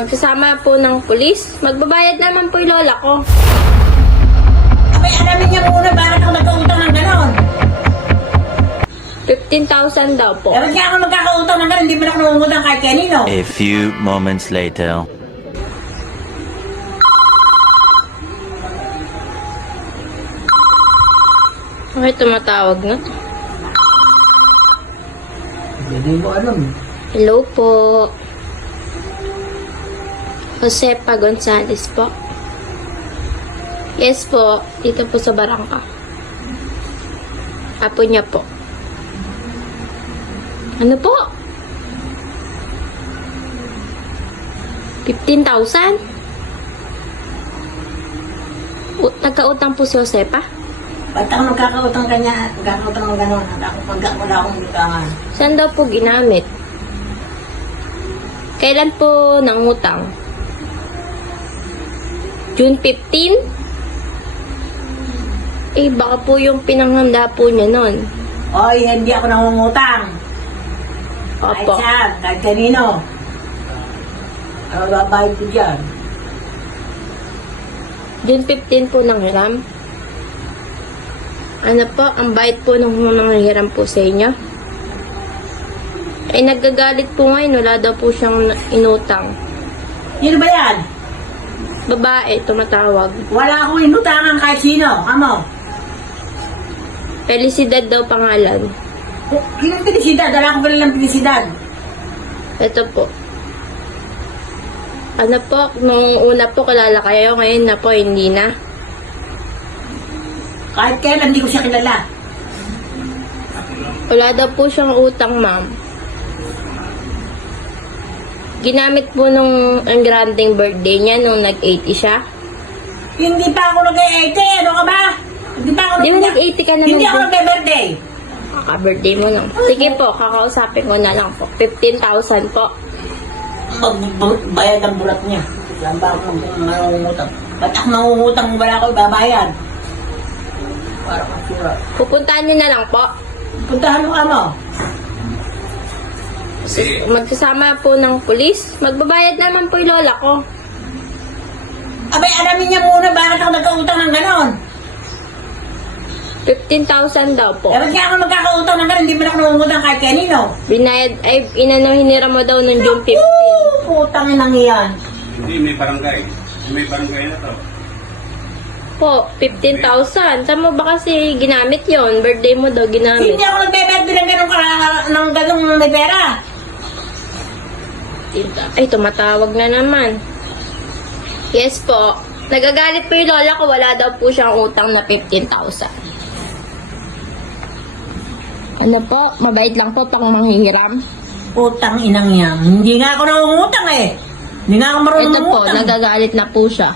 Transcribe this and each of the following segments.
Magsasama po ng pulis. Magbabayad naman po yung lola ko. Abay, alamin niya muna bakit ako nagkautang ng ganon. 15,000 daw po. Eh, ba't kaya ako magkakautang ng ganon? Hindi mo na ako nangungutang kahit kanino. A few moments later. Bakit tumatawag na? Hindi ko alam. Hello po. Josepa Gonzales po. Yes po. Dito po sa Barangka. Apo niya po. Ano po? 15,000? Nagkautang po si Josepa? Ba't ako nagkakautang kanya? Nagkakautang ng ganon. Wala akong utangan. Saan daw po ginamit? Kailan po nangutang? June 15? Eh, baka po yung pinanghanda po niya nun. Oy, hindi ako nangungutang. Kahit Opo. saan, kahit kanino. Ano babayad ko dyan? June 15 po nang hiram. Ano po, ang bait po nung nanghiram po sa inyo. Ay, nagagalit po ngayon. Wala daw po siyang inutang. Sino ba yan? Babae, tumatawag. Wala akong inutangan kahit sino. Amo. Felicidad daw pangalan. Kinang pilisidad? Wala akong lang pilisidad. Ito po. Ano po, nung una po kilala kayo, ngayon na po, hindi na. Kahit kailan, hindi ko siya kilala. Wala daw po siyang utang, ma'am. Ginamit po nung ang granding birthday niya nung nag-80 siya. Hindi pa ako nag-80. Ano ka ba? Hindi pa ako Di mo nag-80 ka naman Hindi ako po. nag-birthday. Kaka-birthday mo nung. Sige po, kakausapin ko na lang po. 15,000 po. Magbayad ang bulat niya. Saan ba ako mangungutang? Ba't ako mangungutang wala ako ibabayad? Para kang sura. Pupuntahan niyo na lang po. Puntahan mo ka mo. Magsasama po ng pulis. Magbabayad naman po yung lola ko. Abay, alamin niya muna bakit ako nagkautang ng ganon. 15,000 daw po. Eh, ba't kaya ako magkakautang ng ganon? Hindi mo na ako nangungutang kahit kanino. Binayad, ay, hinira mo daw nung June 15. Putang inang iyan. Hindi, may barangay. May barangay na to. Po, 15,000. Saan mo ba kasi ginamit yon? Birthday mo daw ginamit. Hindi ako nagbeberde ng ganong may pera. Ay, tumatawag na naman. Yes po. Nagagalit po yung lola ko. Wala daw po siyang utang na 15,000. Ano po? Mabait lang po pang manghihiram. Putang inang iyan. Hindi nga ako nangungutang eh. Hindi nga ako marunong Ito po, mangutang. nagagalit na po siya.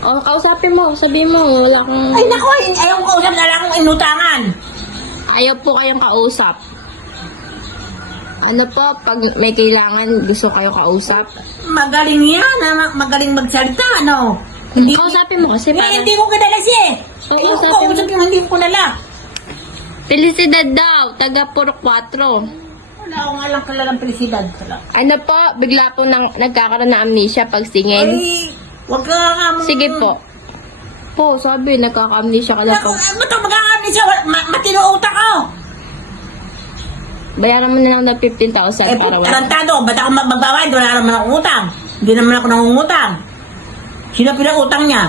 O, kausapin mo. Sabihin mo, wala kang... Ay naku, ayaw ko kausap na lang akong inutangan. Ayaw po kayong kausap. Ano po, pag may kailangan, gusto kayo kausap? Magaling yan, magaling magsalita, ano? Hindi, Kausapin mo kasi para... hindi ko kilala siya eh. Oo, Ayaw ko kausapin mo. kausap yung hindi ko kilala. Felicidad daw, taga Purok 4. Wala akong alam kilalang felicidad. Ano po, bigla po nagkakaroon ng amnesia pag singin. Ay, wag ka nga mo. Sige po. Po, sabi, nagkaka-amnesia ka na Naku, po. ba't ako magkakaamni siya? Matino utak ko. Bayaran mo na lang ng 15,000 Eh, para wala. tarantado, ba't ako magbabayad? Wala naman akong utang. Hindi naman ako nangungutang. Sino pinautang niya?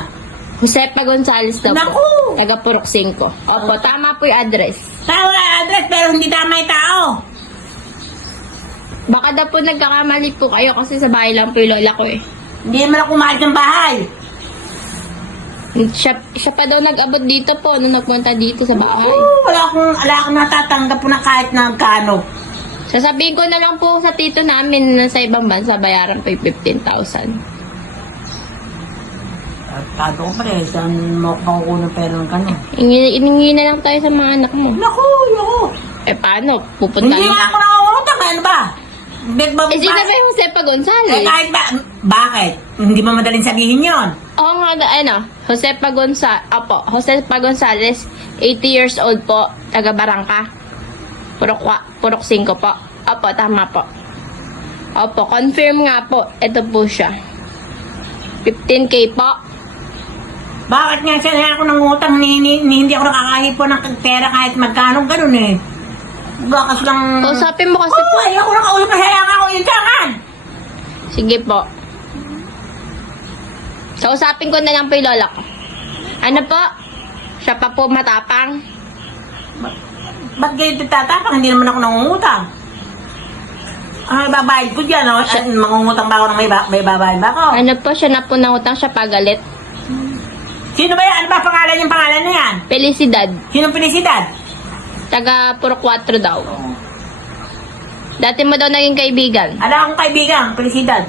Josepa Gonzales daw Naku! po. Taga Purok 5. Opo, tama po yung address. Tama ang address pero hindi tama yung tao. Baka daw po nagkakamali po kayo kasi sa bahay lang po yung lola ko eh. Hindi naman ako umalis ng bahay. Siya pa daw nag-abot dito po nung nagpunta dito sa bahay. Wala akong natatanggap po na kahit na kano. Sasabihin ko na lang po sa tito namin na sa ibang bansa bayaran po yung 15,000. Tago ko pa rin, saan mo makukuha ng pera ng kano? Iningi na lang tayo sa mga anak mo. Naku, naku. Eh paano? Pupunta Hindi nga ako nangungutang, ano ba? Eh sinabi Josepa Gonzales. kahit ba? Bakit? Hindi mo madaling sabihin yon. Oo nga, Josepa Gonzales, 80 years old po, taga Barangka. Purok 5 po. Opo, tama po. Opo, confirm nga po. Ito po siya. 15K po. Bakit nga siya ako ng utang hindi ako nakakahipo ng pera kahit magkano ganun eh. Bakas lang... Kausapin mo kasi po. Oh, ayoko na kausap kasi lang ako yung tangan. Sige po. Kausapin ko na lang po yung lola ko. Ano po? Siya pa po matapang. Ba't ganito tatapang? Hindi naman ako nangungutang. Ay, babayad ko dyan. Oh. Mangungutang ba ako ng may babayad ba ako? Ano po? Siya na po nangutang, siya pagalit. Sino ba yan? Ano ba pangalan yung pangalan na yan? Felicidad. Sinong pinisidad? Taga Puro 4 daw. Dati mo daw naging kaibigan. Ala akong kaibigan, pinisidad.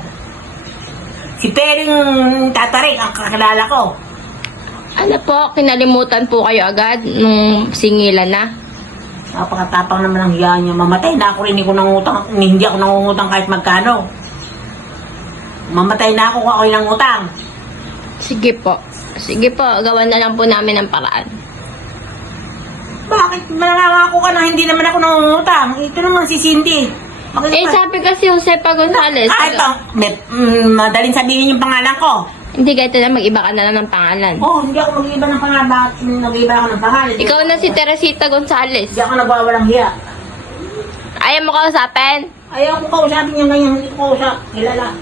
Si Pering Tatarik, ang kakilala ko. Ano po? Kinalimutan po kayo agad nung singilan na. Napakatapang naman ang hiya niya. Mamatay na ako rin. Hindi ako nangungutang kahit magkano. Mamatay na ako kung ako'y nangutang. Sige po. Sige po, gawan na lang po namin ang paraan. Bakit manangako ka na hindi naman ako nangungutang? Ito naman si Cindy. Eh, sabi kasi Josepa Gonzales. Ito. Madaling sabihin yung pangalan ko. Hindi, ganito na, mag-iba ka na lang ng pangalan. Hindi ako mag-iba ng pangalan. Bakit mag-iba ako ng pangalan? Ikaw na si Teresita Gonzales. Hindi ako nagwawalang hiya. Ayaw mo kausapin? Ayaw ko kausapin yung ganyan. Hindi ko kausap. Kilala.